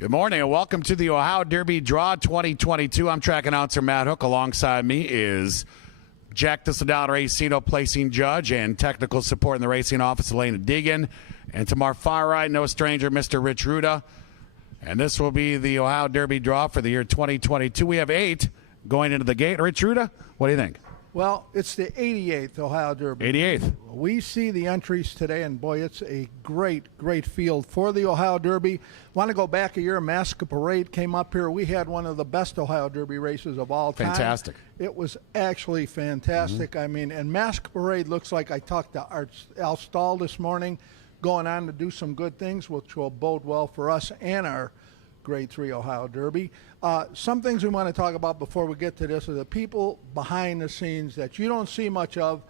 Good morning and welcome to the Ohio Derby Draw 2022. I'm track announcer Matt Hook. Alongside me is Jack Thistledown Racino, placing judge, and technical support in the racing office, Elena Deegan. And to my far right, no stranger, Mr. Rich Ruda. And this will be the Ohio Derby Draw for the year 2022. We have 8 going into the gate. Rich Ruda, what do you think? Well, it's the 88th Ohio Derby. 88th. We see the entries today, and boy, it's a great field for the Ohio Derby. Want to go back a year, Masquerade came up here. We had one of the best Ohio Derby races of all time. Fantastic. It was actually fantastic. I mean, and Masquerade looks like, I talked to Al Stahl this morning, going on to do some good things, which will bode well for us and our Grade 3 Ohio Derby. Some things we want to talk about before we get to this are the people behind the scenes that you don't see much of,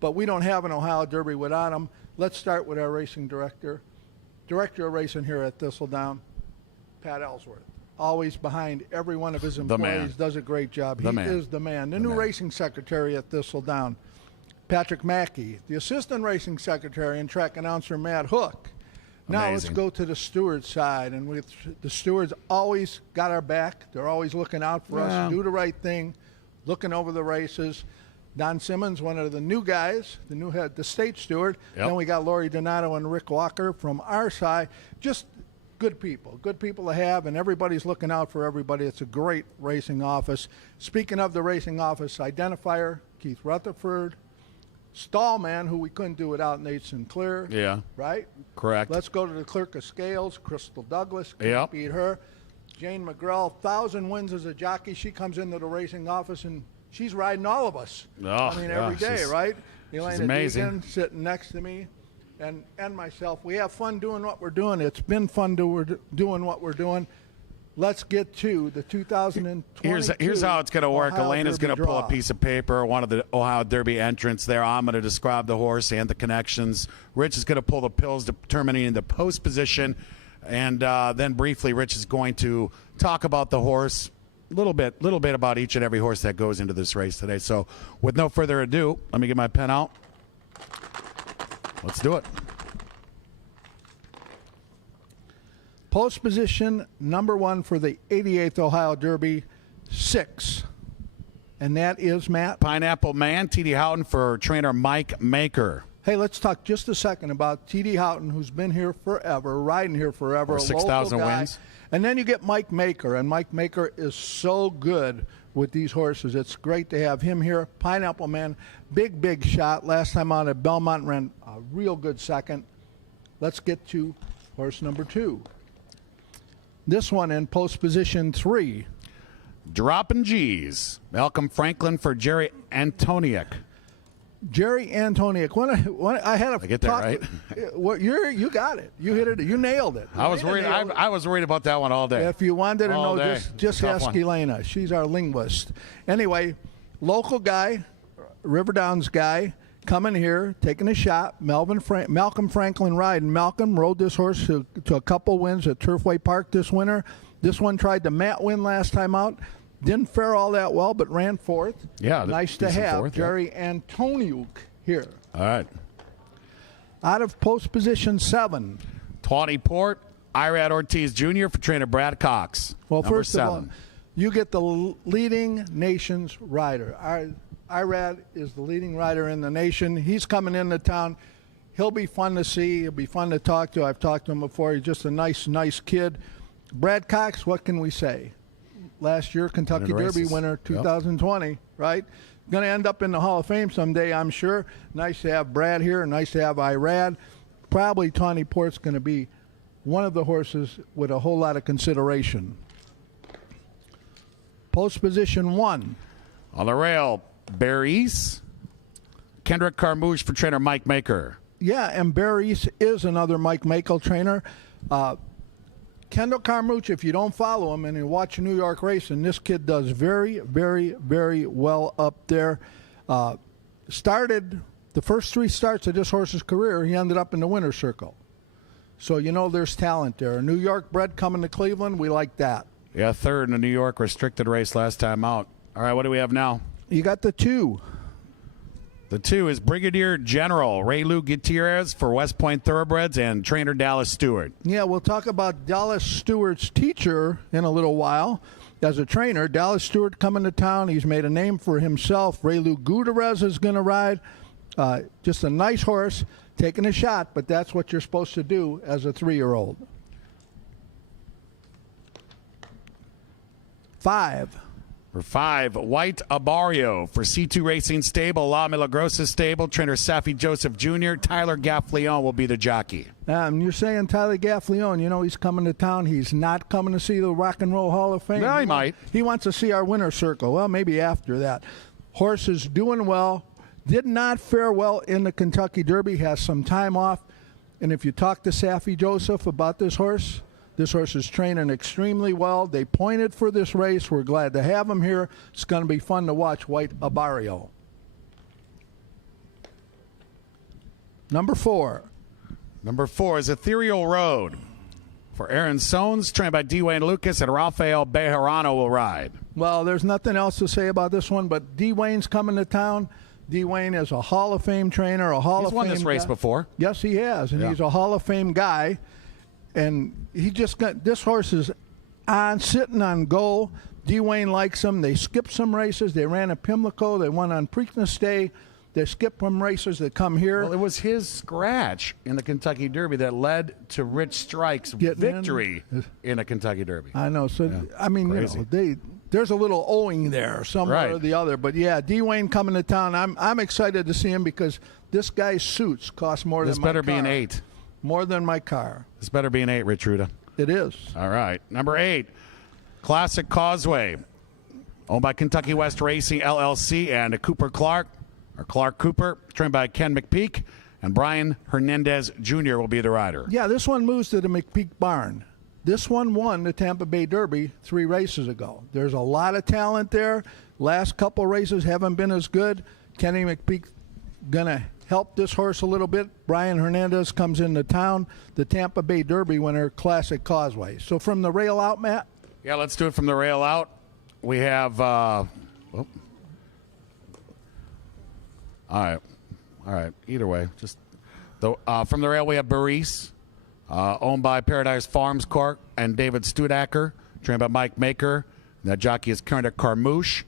but we don't have an Ohio Derby without them. Let's start with our racing director of racing here at Thistledown, Pat Ellsworth. Always behind every one of his employees, does a great job. He is the man. The new racing secretary at Thistledown, Patrick Mackey. The assistant racing secretary and track announcer, Matt Hook. Now let's go to the stewards side, and the stewards always got our back. They're always looking out for us, do the right thing, looking over the races. Don Simmons, one of the new guys, the state steward. Yep. Then we got Lori Donato and Rick Walker from our side. Just good people to have, and everybody's looking out for everybody. It's a great racing office. Speaking of the racing office, identifier, Keith Rutherford. Stallman, who we couldn't do without Nate Sinclair. Yeah. Right? Correct. Let's go to the clerk of scales, Crystal Douglas. Can't beat her. Jane McGraw, 1,000 wins as a jockey. She comes into the racing office, and she's riding all of us. Every day, right? Elena amazing. Deegan sitting next to me and myself. We have fun doing what we're doing. It's been fun doing what we're doing. Let's get to the 2022. Here's how it's going to work. Ohio Elena's Derby going to pull draw. a piece of paper, one of the Ohio Derby entrants there. I'm going to describe the horse and the connections. Rich is going to pull the pills determining the post position. And then briefly, Rich is going to talk about the horse, a little bit about each and every horse that goes into this race today. So with no further ado, let me get my pen out. Let's do it. Post position number 1 for the 88th Ohio Derby, 6. And that is, Matt? Pineapple Man, T.D. Houghton for trainer Mike Maker. Hey, let's talk just a second about T.D. Houghton, who's been here forever, riding here forever. 6,000 wins. And then you get Mike Maker, and Mike Maker is so good with these horses. It's great to have him here. Pineapple Man, big shot. Last time out at Belmont, ran a real good second. Let's get to horse number 2. This one in post position 3. Dropping G's. Malcolm Franklin for Jerry Antoniuk. Jerry Antoniuk. I had a I get that right? You got it. You hit it. You nailed it. I was worried about that one all day. If you wanted to all know, day. just ask Elena. She's our linguist. Anyway, local guy, River Downs guy, coming here, taking a shot. Malcolm Franklin riding. Malcolm rode this horse to a couple wins at Turfway Park this winter. This one tried to Matt win last time out. Didn't fare all that well, but ran fourth. Yeah, nice to have Jerry Antoniuk here. All right. Out of post position 7. Tawny Port, Irad Ortiz Jr. for trainer Brad Cox. Well, number first 7. of all, you get the leading nation's rider. Irad is the leading rider in the nation. He's coming into town. He'll be fun to see. He'll be fun to talk to. I've talked to him before. He's just a nice kid. Brad Cox, what can we say? Last year, Kentucky Derby winner, 2020, right? Going to end up in the Hall of Fame someday, I'm sure. Nice to have Brad here. Nice to have Irad. Probably Tawny Port's going to be one of the horses with a whole lot of consideration. Post position 1. On the rail, Bear East, Kendrick Carmouche for trainer Mike Maker. Yeah, and Bear East is another Mike Makel trainer. Kendall Carmouche, if you don't follow him and you watch New York racing, this kid does very well up there. Started the first 3 starts of this horse's career, he ended up in the winner's circle. So you know there's talent there. New York bred coming to Cleveland, we like that. Yeah, 3rd in the New York restricted race last time out. All right, what do we have now? You got the 2. The 2 is Brigadier General Ray Lou Gutierrez for West Point Thoroughbreds and trainer Dallas Stewart. Yeah, we'll talk about Dallas Stewart's teacher in a little while. As a trainer, Dallas Stewart coming to town. He's made a name for himself. Ray Lou Gutierrez is going to ride. Just a nice horse, taking a shot, but that's what you're supposed to do as a 3-year-old. 5. For 5, White Abario for C2 Racing Stable, La Milagrosa Stable, trainer Safi Joseph Jr. Tyler Gaffleon will be the jockey. And you're saying Tyler Gaffleon, you know he's coming to town. He's not coming to see the Rock and Roll Hall of Fame. No, he might. He wants to see our winner circle. Well, maybe after that. Horse is doing well. Did not fare well in the Kentucky Derby. Has some time off. And if you talk to Safi Joseph about this horse is training extremely well. They pointed for this race. We're glad to have him here. It's going to be fun to watch White Abario. Number 4. Number 4 is Ethereal Road for Aaron Sones, trained by D. Wayne Lucas, and Rafael Bejarano will ride. Well, there's nothing else to say about this one, but D. Wayne's coming to town. D. Wayne is a Hall of Fame trainer, a Hall of Fame. He's won this race guy. before. Yes, he has, and he's a Hall of Fame guy. And he just got this horse is sitting on goal. D. Wayne likes him. They skipped some races. They ran at Pimlico. They won on Preakness Day. They skipped some races that come here. Well, it was his scratch in the Kentucky Derby that led to Rich Strike's victory in the Kentucky Derby. I know. So I mean, Crazy. there's a little owing there, somewhere or the other. But yeah, D. Wayne coming to town. I'm excited to see him because this guy's suits cost more This than my car. better be an 8. More than my car. This better be an 8, Rich Ruda. It is. All right. Number 8, Classic Causeway, owned by Kentucky West Racing LLC and Cooper Clark Cooper, trained by Ken McPeak, and Brian Hernandez Jr. will be the rider. Yeah, this one moves to the McPeak barn. This one won the Tampa Bay Derby 3 races ago. There's a lot of talent there. Last couple races haven't been as good. Kenny McPeak going to help this horse a little bit. Brian Hernandez comes into town. The Tampa Bay Derby winner, Classic Causeway. So from the rail out, Matt? Yeah, let's do it from the rail out. We have all right. Either way, just from the rail we have Baris, owned by Paradise Farms Cork and David Studacker, trained by Mike Maker. And that jockey is Kermit Carmouche.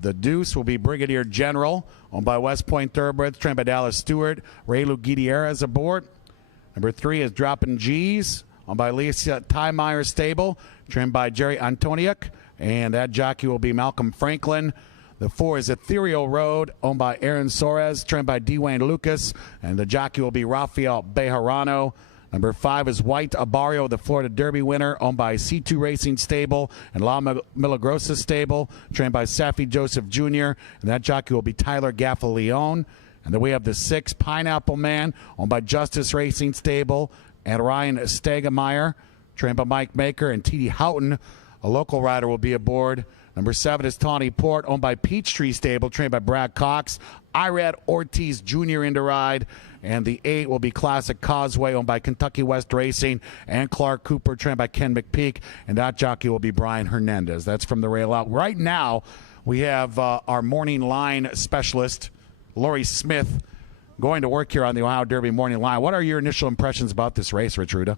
The Deuce will be Brigadier General, owned by West Point Thoroughbreds, trained by Dallas Stewart. Ray Lou Gutierrez aboard. Number 3 is Droppin' G's, owned by Lisa Tiemeyer Stable, trained by Jerry Antoniuk. And that jockey will be Malcolm Franklin. The 4 is Ethereal Road, owned by Aaron Soares, trained by D. Wayne Lucas. And the jockey will be Rafael Bejarano. Number 5 is White Abario, the Florida Derby winner, owned by C2 Racing Stable and La Milagrosa Stable, trained by Safi Joseph Jr., and that jockey will be Tyler Gaffleon. And then we have the 6, Pineapple Man, owned by Justice Racing Stable and Ryan Stegemeyer, trained by Mike Maker, and T.D. Houghton, a local rider, will be aboard. Number 7 is Tawny Port, owned by Peachtree Stable, trained by Brad Cox. Irad Ortiz Jr. in to ride. And the 8 will be Classic Causeway, owned by Kentucky West Racing and Clark Cooper, trained by Ken McPeak. And that jockey will be Brian Hernandez. That's from the rail out. Right now, we have our morning line specialist, Lori Smith, going to work here on the Ohio Derby morning line. What are your initial impressions about this race, Rich Ruda?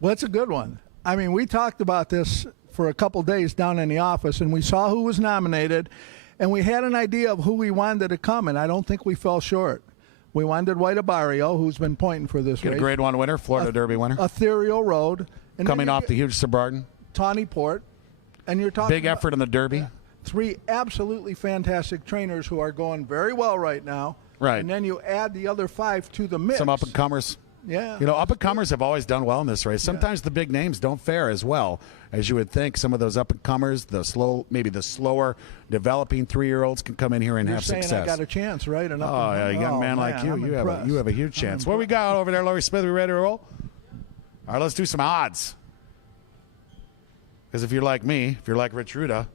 Well, it's a good one. I mean, we talked about this for a couple days down in the office, and we saw who was nominated, and we had an idea of who we wanted to come, and I don't think we fell short. We wanted White Abario, who's been pointing for this race. A Grade 1 winner, Florida Derby winner. Ethereal Road. And coming off the huge Suburban. Tawny Port. And you're talking big effort in the Derby. 3 absolutely fantastic trainers who are going very well right now. Right. And then you add the other 5 to the mix. Some up-and-comers. Yeah. You know, up-and-comers have always done well in this race. Sometimes the big names don't fare as well as you would think. Some of those up-and-comers, maybe the slower developing 3-year-olds can come in here and have saying success. I got a chance, right? Oh, yeah, you got a man like you. You have a huge chance. What we got over there, Lori Smith? We ready to roll? All right, let's do some odds. Because if you're like me, if you're like Rich Ruda,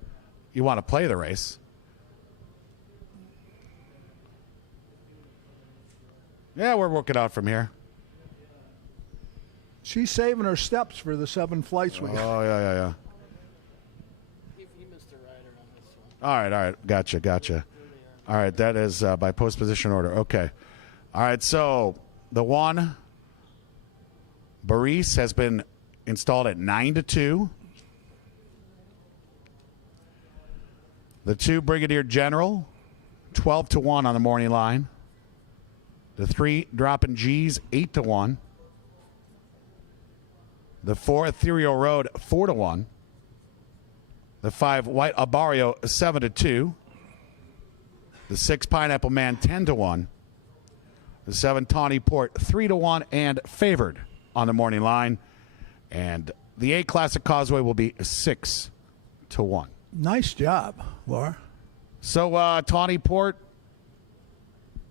you want to play the race. Yeah, we're working out from here. She's saving her steps for the 7 flights we got. Oh, yeah. He missed a rider on this one. All right. Gotcha. All right, that is by post position order. Okay. All right, so the one, Baris, has been installed at 9-2. The 2, Brigadier General, 12-1 on the morning line. The 3, Dropping G's, 8-1. The 4, Ethereal Road, 4-1. The 5, White Abario, 7-2. The 6, Pineapple Man, 10-1. The 7, Tawny Port, 3-1 and favored on the morning line. And the 8, Classic Causeway will be 6-1. Nice job, Laura. So Tawny Port,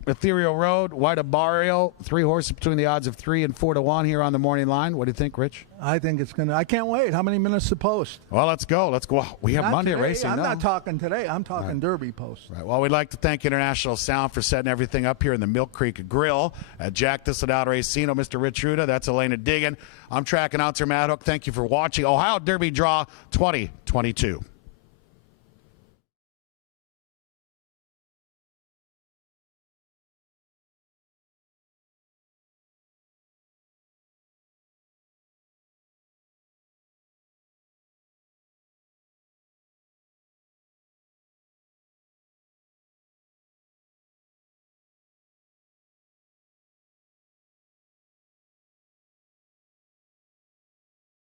Ethereal Road, White Abario, 3 horses between the odds of 3 and 4-1 here on the morning line. What do you think, Rich? I think it's going to. I can't wait. How many minutes to post? Well, let's go. Let's go. We have Not Monday today. racing. I'm no. not talking today. I'm talking Derby post. Right. Well, we'd like to thank International Sound for setting everything up here in the Milk Creek Grill at Jack Thistledown Racino. Mr. Rich Ruda, that's Elena Diggin. I'm track announcer Matt Hook. Thank you for watching Ohio Derby Draw 2022.